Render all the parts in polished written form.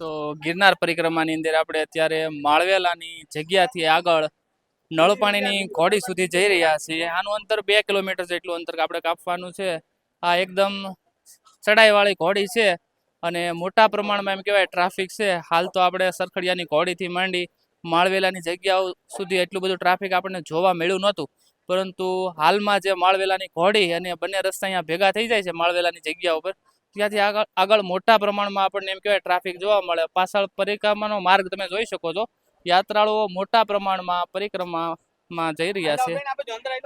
તો ગિરનાર પરિક્રમાની અંદર આપણે અત્યારે માળવેલાની જગ્યાથી આગળ નળપાણીની ઘોડી સુધી જઈ રહ્યા છીએ. આનું અંતર 2 કિલોમીટર જેટલું અંતર આપણે કાપવાનું છે. આ એકદમ ચડાઈવાળી ઘોડી છે અને મોટા પ્રમાણમાં એમ કહેવાય ટ્રાફિક છે. હાલ તો આપણે સરખડિયાની ઘોડીથી માંડી માળવેલાની જગ્યાઓ સુધી એટલું બધું ટ્રાફિક આપણને જોવા મળ્યું નહોતું, પરંતુ હાલમાં જે માળવેલાની ઘોડી અને બંને રસ્તા અહીંયા ભેગા થઈ જાય છે માળવેલાની જગ્યા ઉપર, ત્યાંથી આગળ મોટા પ્રમાણમાં આપણને એમ કહેવાય ટ્રાફિક જોવા મળે. પાછળ પરિક્રમાનો માર્ગ તમે જોઈ શકો છો. યાત્રાળુઓ મોટા પ્રમાણમાં પરિક્રમામાં જઈ રહ્યા છે.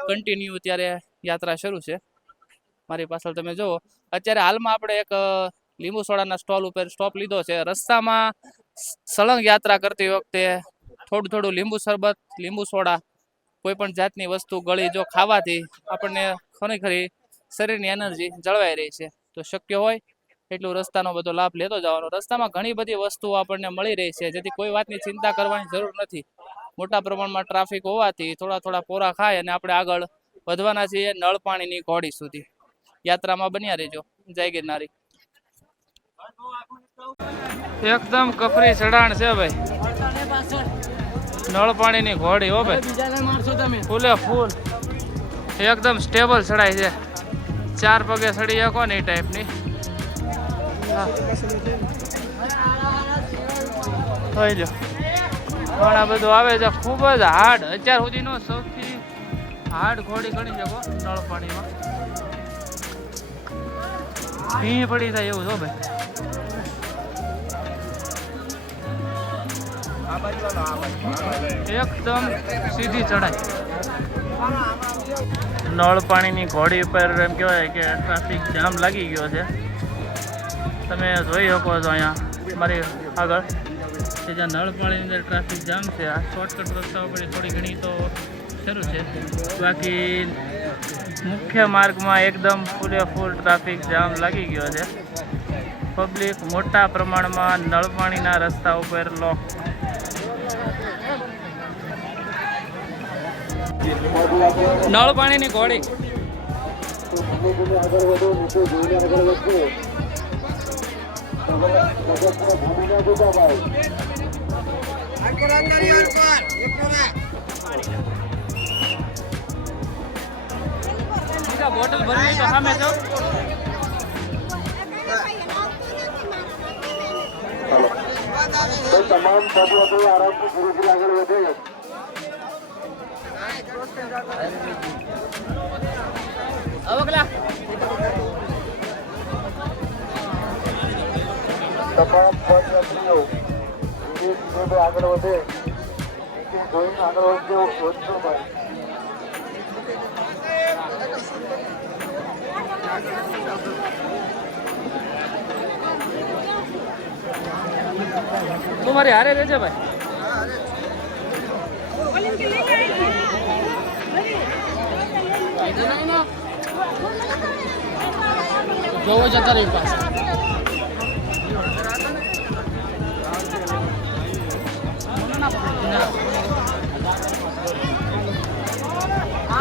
કન્ટિન્યુ ત્યારે યાત્રા શરૂ છે. મારી પાછળ તમે જુઓ, અત્યારે હાલમાં આપણે એક લીંબુ સોડાના સ્ટોલ ઉપર સ્ટોપ લીધો છે. રસ્તામાં સળંગ યાત્રા કરતી વખતે થોડું લીંબુ શરબત, લીંબુ સોડા, કોઈ પણ જાતની વસ્તુ ગળી જો ખાવાથી આપણને ખરી શરીરની એનર્જી જળવાઈ રહી છે. તો શક્ય હોય એટલું રસ્તાનો બધો લાભ લેતો જવાનો. રસ્તામાં ઘણી બધી વસ્તુઓ આપણને મળી રહી છે, જેથી કોઈ વાતની ચિંતા કરવાની જરૂર નથી. મોટા પ્રમાણમાં ટ્રાફિક હોવાથી થોડા પોરા ખાય અને આપણે આગળ વધવાના છીએ નળપાણીની ઘોડી સુધી. યાત્રામાં બન્યા રહેજો. જય ગિરનારી. એકદમ કફરી ચઢાણ છે ભાઈ. નળપાણીની ઘોડી હો ભાઈ, ફૂલે ફૂલ એકદમ સ્ટેબલ ચડાય છે. 4 પગે ચડી શકો ને એ ટાઈપની. થઈ જો ઘણા બધું આવે છે. ખૂબ જ હાર્ડ, અત્યાર સુધીનો સૌથી હાર્ડ ઘોડી ગણી શકો નળપાણીમાં. ભીં પડી થાય એવું છો ભાઈ. એકદમ સીધી ચડાઈ. નળપાણીની ઘોડી ઉપર એમ કહેવાય કે ટ્રાફિક જામ લાગી ગયો છે. તમે જોઈ શકો છો અહીંયા મારી આગળ કે જ્યાં નળપાણીની અંદર ટ્રાફિક જામ છે. આ શોર્ટકટ રસ્તા ઉપર થોડી ઘણી તો શરૂ છે, બાકી મુખ્ય માર્ગમાં એકદમ ફૂલે ફૂલ ટ્રાફિક જામ લાગી ગયો છે. પબ્લિક મોટા પ્રમાણમાં નળપાણીના રસ્તા ઉપર લોક. નળપાણીની ઘોડી બોટલ ભરવી તો સામે છો. તમામ પદયાત્રીઓ આરામથી ગુરુજી આગળ વધે. તમામ પદયાત્રીઓ આગળ વધે, જોઈને આગળ વધજો ભાઈ. તું મારી હારે રહેજે ભાઈ. જોવો જતા રહી પાસે.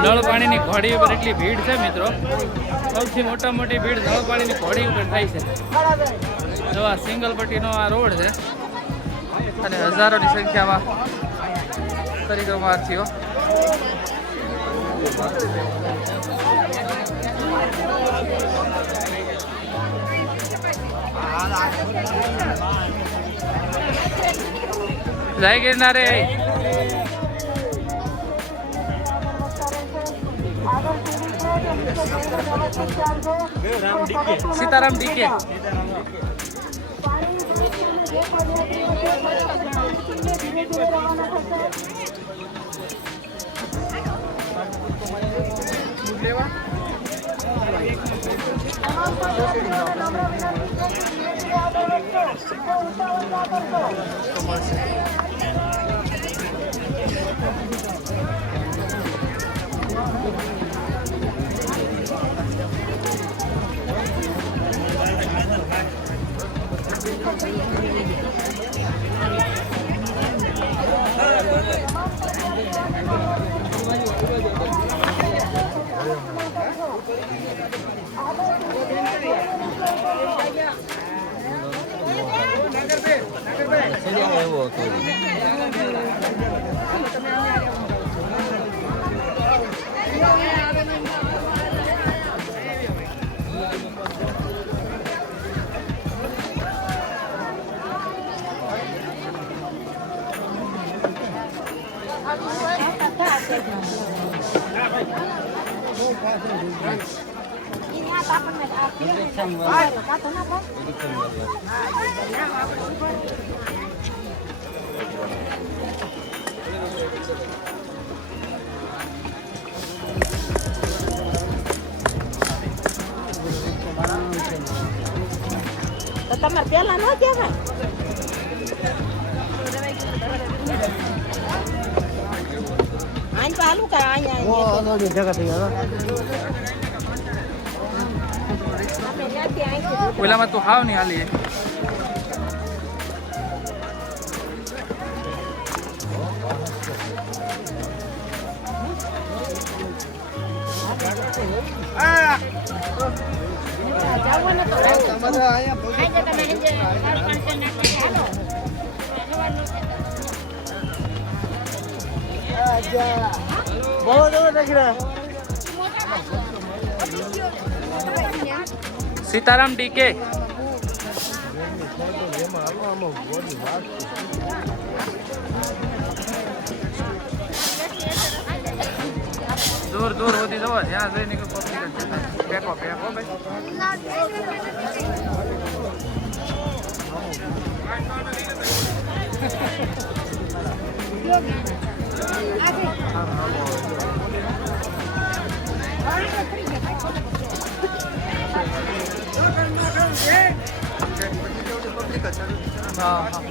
નળપાણીની ઘોડી ઉપર એટલી ભીડ છે મિત્રો. સૌથી મોટી ભીડ નળપાણીની ઘોડી ઉપર થાય છે. જો આ સિંગલ પટ્ટીનો આ રોડ છે અને હજારોની સંખ્યામાં પરિક્રમાર્થીઓ. જય ગિરનારે. સીતારામ ડીકે. હતો. તો તમારે પેલા ન કહેવાય આઈ પાલું કે અહીંયા પેલામાં તું હાવ નહીં હાલી સીતારામ ડીકે દૂર દૂર સુધી જવા જ્યાં જઈને પેકો પેકો હા હા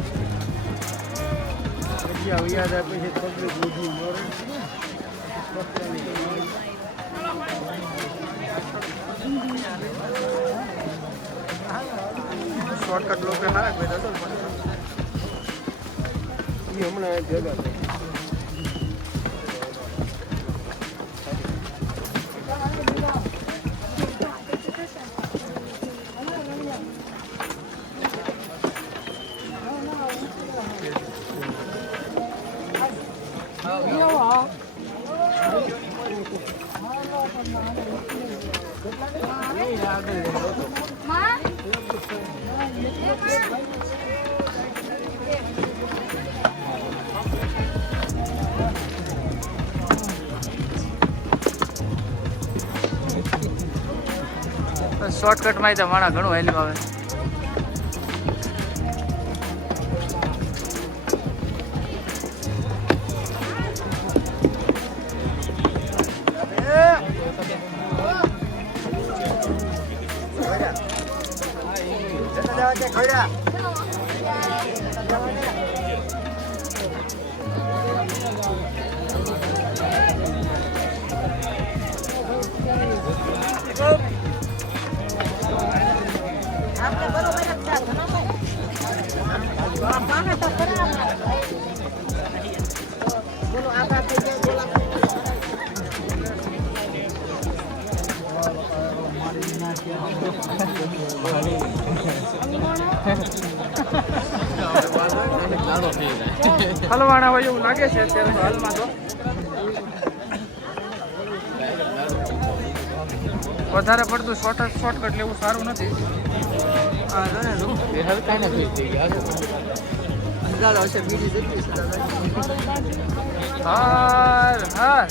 શોર્ટકટ લોકો હારા કોઈ દસો હમણાં ભેગા શોર્ટકટમાં તો માણા ઘણું હેલ્યું આવે હલવાણા હોય એવું લાગે છે અત્યારે તો હાલમાં તો વધારે પડતું શોર્ટકટ લેવું સારું નથી હાર હાર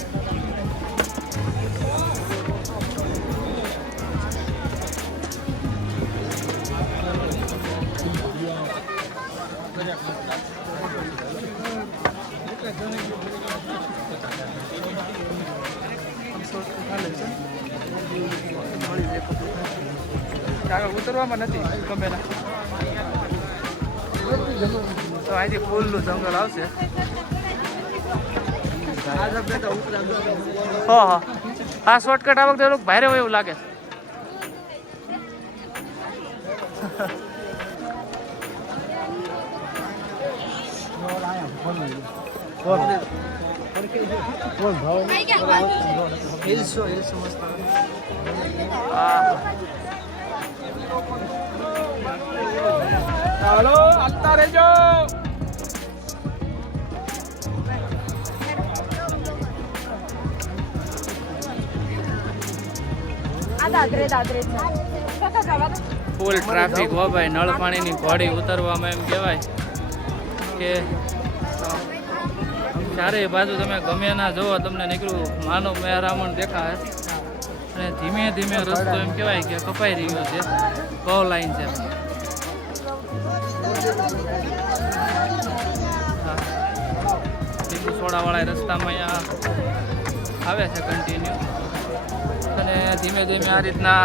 આગળ ઉતરવામાં નથી ગમેલા તો અહીંથી ફૂલનું જંગલ આવશે હા હા આ શોર્ટકટ આ વખતે ભારે હોય એવું લાગે હાલો હાલતા રહેજો ફૂલ ટ્રાફિક હો ભાઈ. નળ પાણીની ઘોડી ઉતરવામાં એમ કહેવાય કે ચારેય બાજુ તમે ગમે ના જોવો તમને નીકળ્યું માનવ મહેરામણ દેખાય. અને ધીમે ધીમે રસ્તો એમ કહેવાય કે કપાઈ રહ્યો છે. કવ લાઈન છે. લીંબુ સોડાવાળા રસ્તામાં અહીંયા આવે છે કન્ટિન્યુ. અને ધીમે ધીમે આ રીતના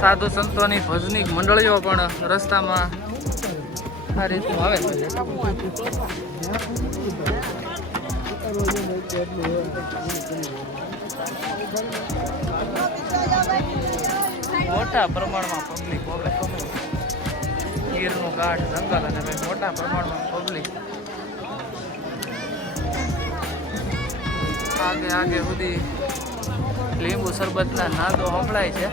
સાધુ સંતોની ભજની મંડળીઓ પણ રસ્તામાં આ રીતનું આવે છે. મોટા પ્રમાણમાં પબ્લિક હોય. ગીરનું ઘાટ જંગલ અને ભાઈ મોટા પ્રમાણમાં પબ્લિક આગે સુધી લીંબુ શરબતના નાદો સંભળાય છે.